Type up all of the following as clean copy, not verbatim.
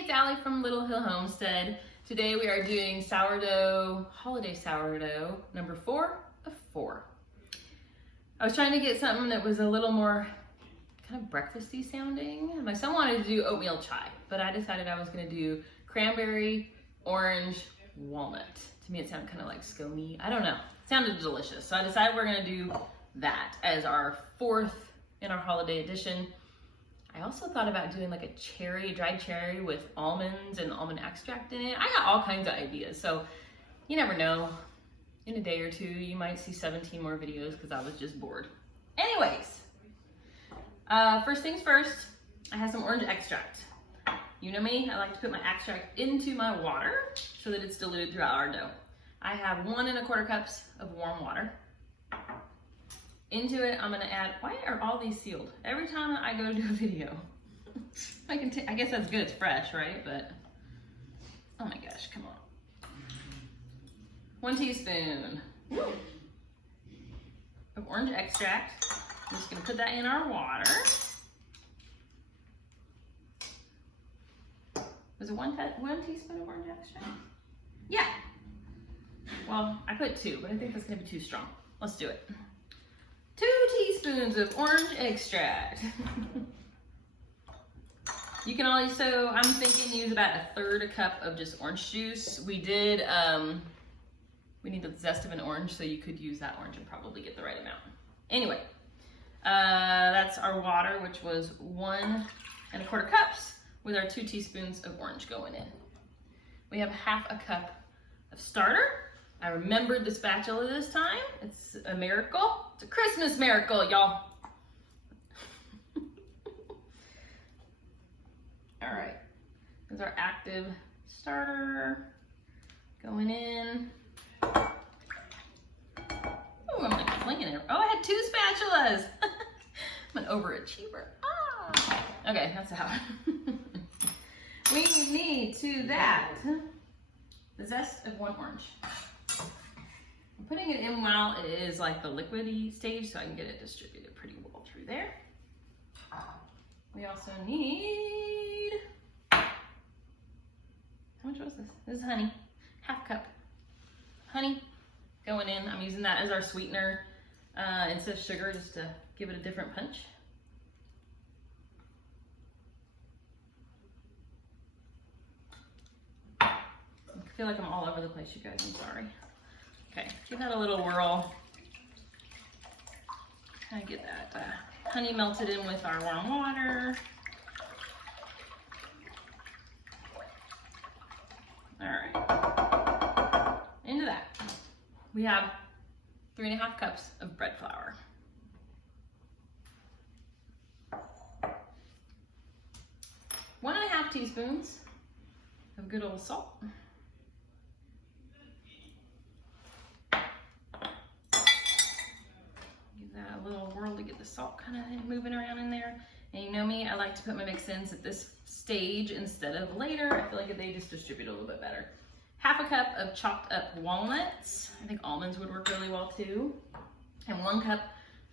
it's Allie from Little Hill Homestead. Today we are doing sourdough, holiday sourdough, number 4 of 4. I was trying to get something that was a little more kind of breakfasty sounding. My son wanted to do oatmeal chai, but I decided I was gonna do cranberry, orange, walnut. To me it sounded kind of like scone-y. I don't know, it sounded delicious. So I decided we're gonna do that as our 4th in our holiday edition. I also thought about doing like a cherry, dried cherry with almonds and almond extract in it. I got all kinds of ideas, so you never know. In a day or two, you might see 17 more videos because I was just bored. Anyways, first things first, I have some orange extract. You know me, I like to put my extract into my water so that it's diluted throughout our dough. I have 1 1/4 cups of warm water. Into it, I'm gonna add, why are all these sealed? Every time I go to do a video, I guess that's good, it's fresh, right? But, oh my gosh, come on. 1 teaspoon of orange extract. I'm just gonna put that in our water. Was it 1 teaspoon of orange extract? Yeah. Well, I put 2, but I think that's gonna be too strong. Let's do it. 2 teaspoons of orange extract. You can also, I'm thinking, use about 1/3 cup of just orange juice. We did, we need the zest of an orange, so you could use that orange and probably get the right amount. Anyway, that's our water, which was 1 1/4 cups with our 2 teaspoons of orange going in. We have 1/2 cup of starter. I remembered the spatula this time. It's a miracle. It's a Christmas miracle, y'all. All right, there's our active starter going in. Oh, I'm like flinging it. Oh, I had 2 spatulas. I'm an overachiever. Ah. Okay, that's how. We need to that the zest of 1 orange. I'm putting it in while it is like the liquidy stage so I can get it distributed pretty well through there. We also need, how much was this? This is honey, 1/2 cup. Honey going in. I'm using that as our sweetener instead of sugar, just to give it a different punch. I feel like I'm all over the place, you guys, I'm sorry. Okay, give that a little whirl. Kind of get that honey melted in with our warm water. All right, into that. We have 3 1/2 cups of bread flour. One and 1/2 teaspoons of good old salt. A little whirl to get the salt kind of moving around in there. And you know me, I like to put my mix-ins at this stage instead of later. I feel like they just distribute a little bit better. 1/2 cup of chopped up walnuts. I think almonds would work really well too. And 1 cup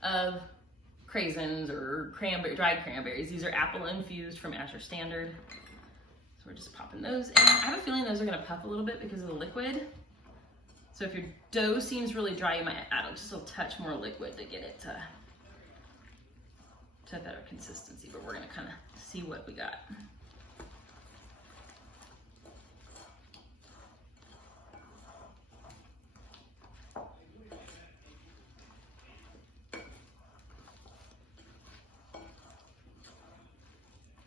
of craisins or dried cranberries. These are apple infused from Azure Standard. So we're just popping those in. I have a feeling those are gonna puff a little bit because of the liquid. So if your dough seems really dry, you might add just a touch more liquid to get it to a better consistency, but we're gonna kind of see what we got.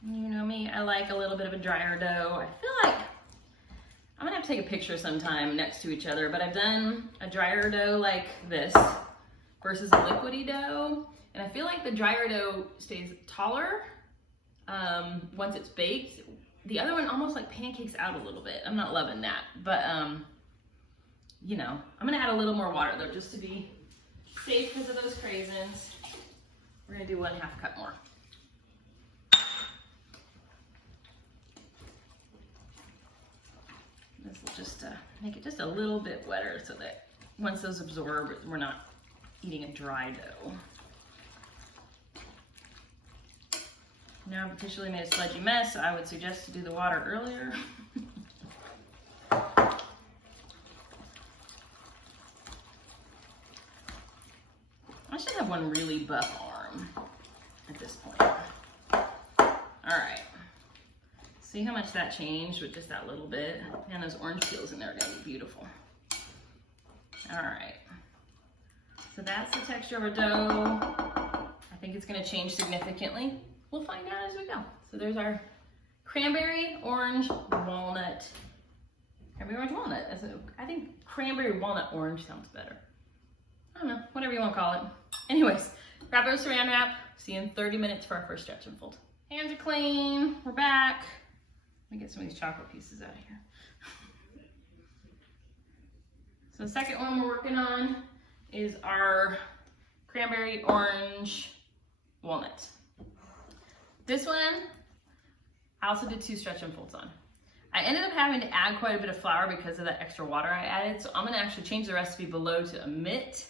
You know me, I like a little bit of a drier dough. I feel like I'm gonna have to take a picture sometime next to each other, but I've done a drier dough like this versus a liquidy dough. And I feel like the drier dough stays taller once it's baked. The other one almost like pancakes out a little bit. I'm not loving that, but you know, I'm gonna add a little more water though, just to be safe because of those craisins. We're gonna do 1/2 cup more. This will just make it just a little bit wetter so that once those absorb, we're not eating a dry dough. Now I've officially made a sludgy mess, so I would suggest to do the water earlier. I should have one really buff arm at this point. All right. See how much that changed with just that little bit? Man, those orange peels in there are gonna be beautiful. All right. So that's the texture of our dough. I think it's gonna change significantly. We'll find out as we go. So there's our cranberry, orange, walnut. Cranberry, orange, walnut. I think cranberry, walnut, orange sounds better. I don't know, whatever you want to call it. Anyways, wrap it with saran wrap. See you in 30 minutes for our first stretch and fold. Hands are clean, we're back. Let me get some of these chocolate pieces out of here. So the second one we're working on is our cranberry, orange, walnut. This one, I also did 2 stretch and folds on. I ended up having to add quite a bit of flour because of that extra water I added. So I'm gonna actually change the recipe below to omit,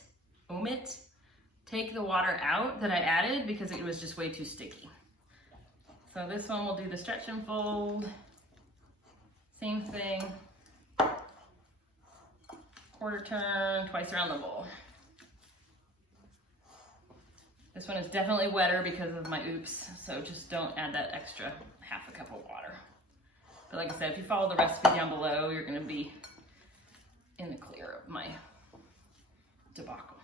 take the water out that I added because it was just way too sticky. So this one we'll do the stretch and fold. Same thing. Quarter turn, twice around the bowl. This one is definitely wetter because of my oops, so just don't add that extra half a cup of water. But like I said, if you follow the recipe down below, you're gonna be in the clear of my debacle.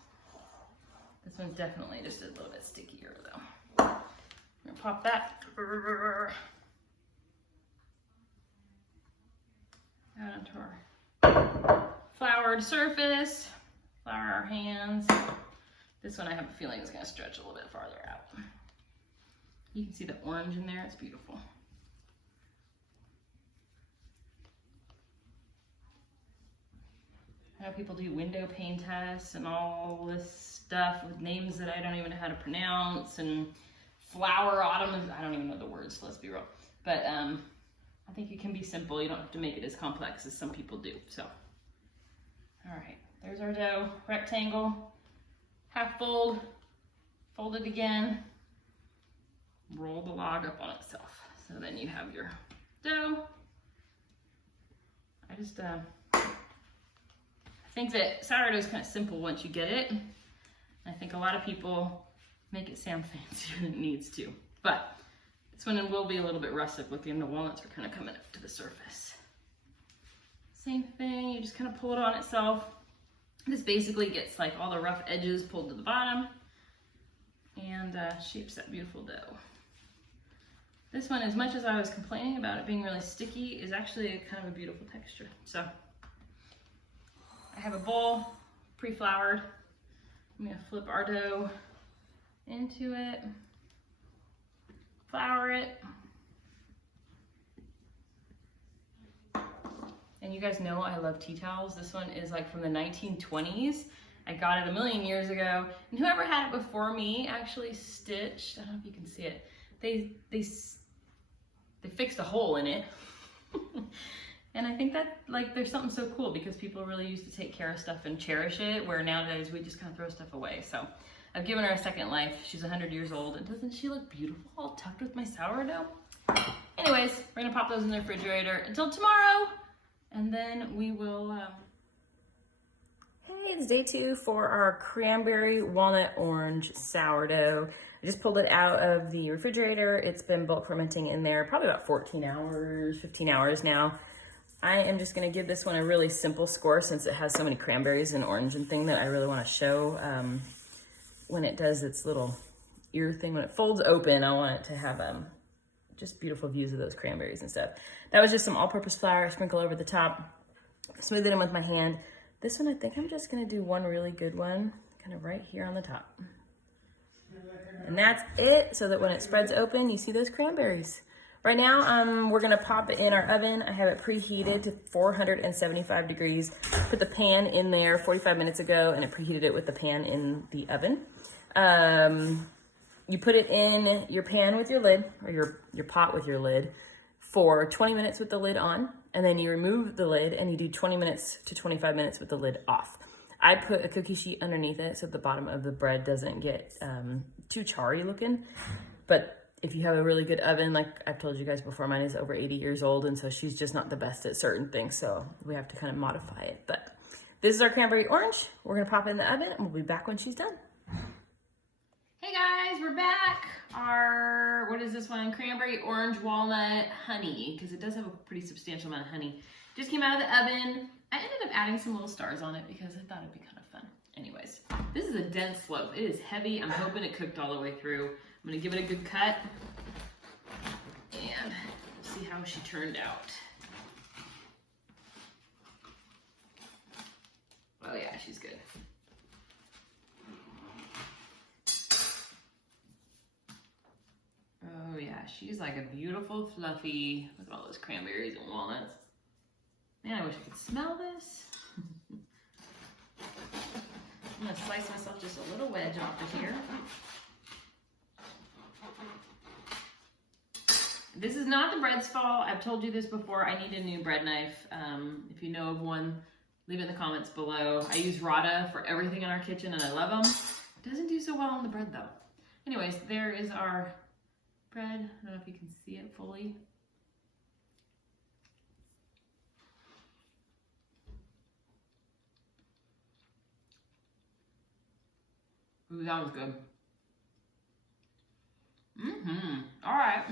This one's definitely just a little bit stickier though. I'm gonna pop that out onto our floured surface, flour our hands. This one I have a feeling is gonna stretch a little bit farther out. You can see the orange in there, it's beautiful. I know people do window pane tests and all this stuff with names that I don't even know how to pronounce, and flower autumn, I don't even know the words, let's be real. But I think it can be simple. You don't have to make it as complex as some people do, so. All right, there's our dough, rectangle, half fold, fold it again, roll the log up on itself. So then you have your dough. I think that sourdough is kind of simple once you get it. I think a lot of people make it sound fancier than it needs to. But this one will be a little bit rustic looking. The walnuts are kind of coming up to the surface. Same thing, you just kind of pull it on itself. This basically gets like all the rough edges pulled to the bottom and shapes that beautiful dough. This one, as much as I was complaining about it being really sticky, is actually kind of a beautiful texture. So I have a bowl, pre-floured. I'm gonna flip our dough into it, flour it. And you guys know I love tea towels. This one is like from the 1920s. I got it a million years ago. And whoever had it before me actually stitched, I don't know if you can see it, they fixed a hole in it. And I think that like there's something so cool because people really used to take care of stuff and cherish it, where nowadays we just kind of throw stuff away. So I've given her a second life. She's 100 years old, and doesn't she look beautiful all tucked with my sourdough? Anyways, we're gonna pop those in the refrigerator until tomorrow, and then we will, Hey, it's day 2 for our cranberry walnut orange sourdough. I just pulled it out of the refrigerator. It's been bulk fermenting in there probably about 14 hours, 15 hours now. I am just gonna give this one a really simple score since it has so many cranberries and orange and thing that I really wanna show when it does its little ear thing. When it folds open, I want it to have just beautiful views of those cranberries and stuff. That was just some all-purpose flour, sprinkle over the top, smooth it in with my hand. This one, I think I'm just gonna do one really good one, kind of right here on the top. And that's it, so that when it spreads open, you see those cranberries. Right now, we're gonna pop it in our oven. I have it preheated to 475 degrees. Put the pan in there 45 minutes ago, and it preheated it with the pan in the oven. You put it in your pan with your lid, or your pot with your lid, for 20 minutes with the lid on, and then you remove the lid and you do 20 minutes to 25 minutes with the lid off. I put a cookie sheet underneath it so the bottom of the bread doesn't get too charry looking, but if you have a really good oven, like I've told you guys before, mine is over 80 years old, and so she's just not the best at certain things, so we have to kind of modify it. But this is our cranberry orange. We're gonna pop it in the oven, and we'll be back when she's done. Hey guys, we're back. Our, what is this one? Cranberry orange walnut honey, because it does have a pretty substantial amount of honey. Just came out of the oven. I ended up adding some little stars on it because I thought it'd be kind of fun. Anyways, this is a dense loaf. It is heavy. I'm hoping it cooked all the way through. I'm gonna give it a good cut and see how she turned out. Oh yeah, she's good. Oh yeah, she's like a beautiful fluffy, look at all those cranberries and walnuts. Man, I wish I could smell this. I'm gonna slice myself just a little wedge off of here. This is not the bread's fault. I've told you this before. I need a new bread knife. If you know of one, leave it in the comments below. I use Rada for everything in our kitchen and I love them. It doesn't do so well on the bread though. Anyways, there is our bread. I don't know if you can see it fully. Ooh, that was good. All right.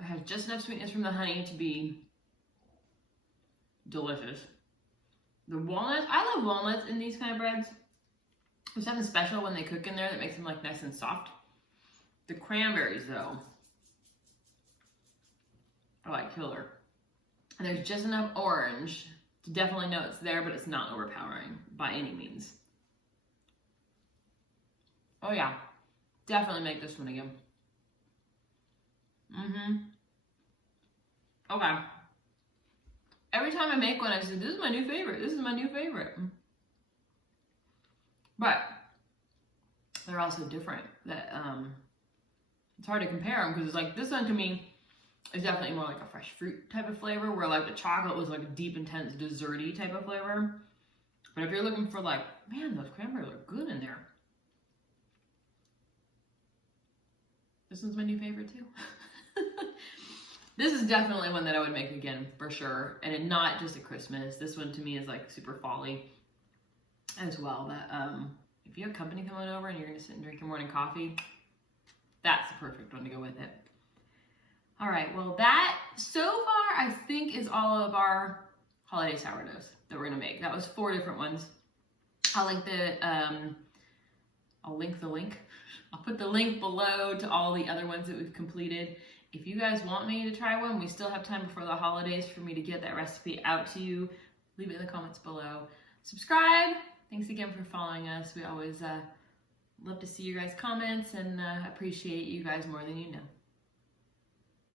It has just enough sweetness from the honey to be delicious. The walnuts, I love walnuts in these kind of breads. There's something special when they cook in there that makes them like nice and soft. The cranberries though, are like killer. And there's just enough orange to definitely know it's there, but it's not overpowering by any means. Oh yeah, definitely make this one again. Okay. Every time I make one, I say, this is my new favorite. This is my new favorite. But they're also different. That it's hard to compare them because it's like this one to me is definitely more like a fresh fruit type of flavor, where like the chocolate was like a deep, intense, desserty type of flavor. But if you're looking for like, man, those cranberries are good in there. This one's my new favorite too. This is definitely one that I would make again for sure, and not just at Christmas. This one to me is like super folly as well. That if you have company coming over and you're gonna sit and drink your morning coffee, that's the perfect one to go with it. All right, well that so far I think is all of our holiday sourdoughs that we're gonna make. That was 4 different ones. I'll link the link. I'll put the link below to all the other ones that we've completed. If you guys want me to try one, we still have time before the holidays for me to get that recipe out to you. Leave it in the comments below. Subscribe. Thanks again for following us. We always love to see your guys' comments and appreciate you guys more than you know.